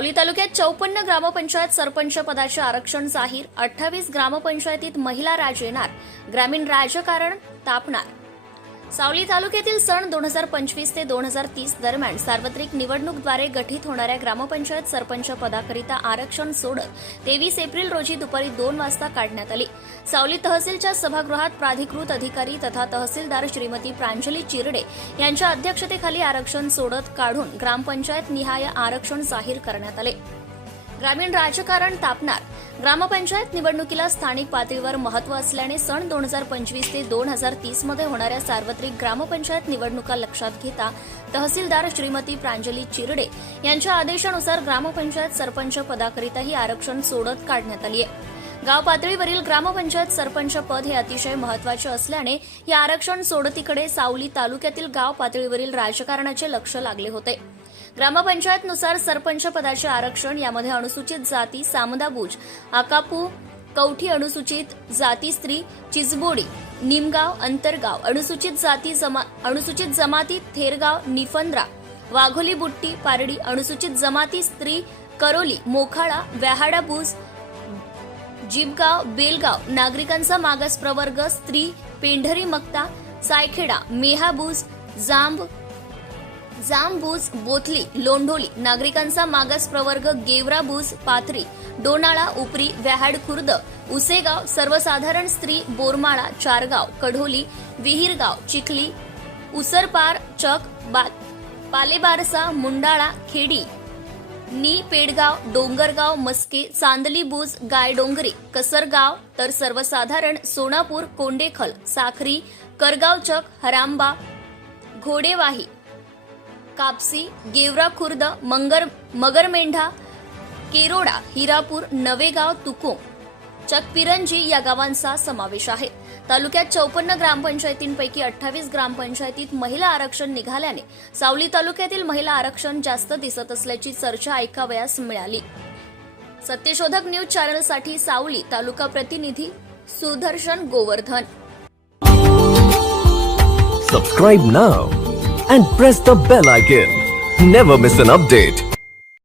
सावली तालुक्यात 54 ग्रामपंचायत सरपंच पदाचे आरक्षण जाहीर. 28 ग्रामपंचायतीत महिला राज येणार. ग्रामीण राजकारण तापणार. सावली तालुक्यातील सन 2025 ते 2030 दरम्यान सार्वत्रिक निवडणूकद्वारे गठीत होणाऱ्या ग्रामपंचायत सरपंच पदाकरिता आरक्षण सोडत 23 एप्रिल रोजी दुपारी 2 वाजता काढण्यात आली. सावली तहसीलच्या सभागृहात प्राधिकृत अधिकारी तथा तहसीलदार श्रीमती प्रांजली चिरडे यांच्या अध्यक्षतेखाली आरक्षण सोडत काढून ग्रामपंचायत निहाय आरक्षण जाहीर करण्यात आले. ग्रामीण राजकारण तापणार. ग्रामपंचायत निवडणुकीला स्थानिक पातळीवर महत्त्व असल्याने सन 2025 ते 2030 मध्ये होणाऱ्या सार्वत्रिक ग्रामपंचायत निवडणुका लक्षात घेता तहसीलदार श्रीमती प्रांजली चिरडे यांच्या आदेशानुसार ग्रामपंचायत सरपंच पदाकरिताही आरक्षण सोडत काढण्यात आली आहे. गाव पातळीवरील ग्रामपंचायत सरपंच पद हे अतिशय महत्त्वाचे असल्याने या आरक्षण सोडतीकडे सावली तालुक्यातील गाव पातळीवरील राजकारणाचे लक्ष लागले होते. ग्रामपंचायतनुसार सरपंच पदाचे आरक्षण यामध्ये अनुसूचित जाती सामदाबुज, आकापू, कवठी, अनुसूचित जाती स्त्री चिचबोडी, निमगाव, अंतरगाव, अनुसूचित जमाती थेरगाव, निफंद्रा, वाघोली बुट्टी, पारडी, अनुसूचित जमाती स्त्री करोली, मोखाळा, व्याहाडाबुज, जिबगाव, बेलगाव, नागरिकांचा मागास प्रवर्ग स्त्री पेंढरी मक्ता, सायखेडा, मेहाबुज, जांबूज, बोथली, लोंढोली, नागरिकांचा मागास प्रवर्ग गेवराबूज, पाथरी, डोनाळा, उपरी, व्याहाड खुर्द, उसेगाव, सर्वसाधारण स्त्री बोरमाळा, चारगाव, कढोली, विहीरगाव, चिखली, उसरपार, चक, पालेबारसा, मुंडाळा, खेडी, नी पेडगाव, डोंगरगाव, मस्के, चांदलीबूज, गायडोंगरी, कसरगाव, तर सर्वसाधारण सोनापूर, कोंडेखल, साखरी, करगावचक, हरांबा, घोडेवाही, कापसी, गेवरा खुर्द, मगरमेंढा, केरोडा, हिरापूर, नवेगाव, तुकोम, चकपिरंजी या गावांचा समावेश आहे. तालुक्यात 54 ग्रामपंचायतींपैकी 28 ग्रामपंचायतीत महिला आरक्षण निघाल्याने सावली तालुक्यातील महिला आरक्षण जास्त दिसत असल्याची चर्चा ऐकावयास मिळाली. सत्यशोधक न्यूज चॅनलसाठी सावली तालुका प्रतिनिधी Sudarshan Govardhan. Subscribe now and press the bell icon. Never miss an update.